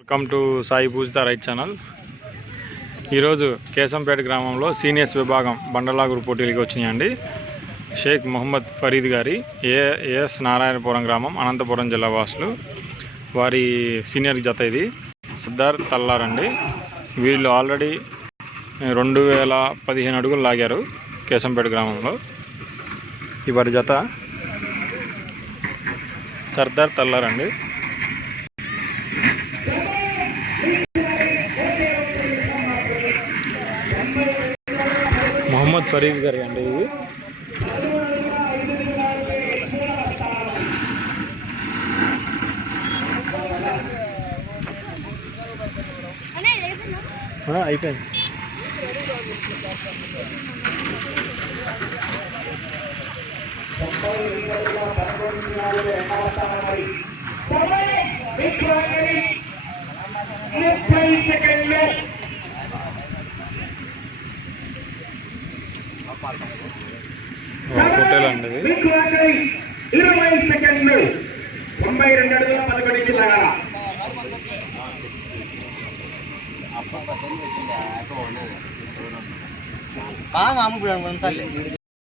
Welcome to Sai Pujitha right channel ఈరోజు కేశంపేట గ్రామంలో seniors విభాగం బండలాగురు పోటీలకు వచ్చినాయండి. షేక్ మొహమ్మద్ ఫరీద్ గారి ఏ ఏఎస్ నారాయణపురం గ్రామం అనంతపురం జిల్లా వాసులు. వారి సీనియర్ జత ఇది. సిద్ధార్థ్ తల్లారండి వీళ్ళు ఆల్రెడీ రెండు వేల పదిహేను అడుగులు లాగారు కేశంపేట గ్రామంలో. ఈ వారి జత సర్దార్ తల్లారండి మొహమ్మద్ ఫరీద్ గారి అండి ఇది. ఆ, అయిపోయింది. ముప్పై సెకండ్లు హోటల్ అండి ఇది మీకు ఆఖరి ఇరవై సెకండ్లు తొంభై రెండు అడుగుల పదకొండు ఇంచుల కాదు అమ్మ ఇప్పుడు అంతా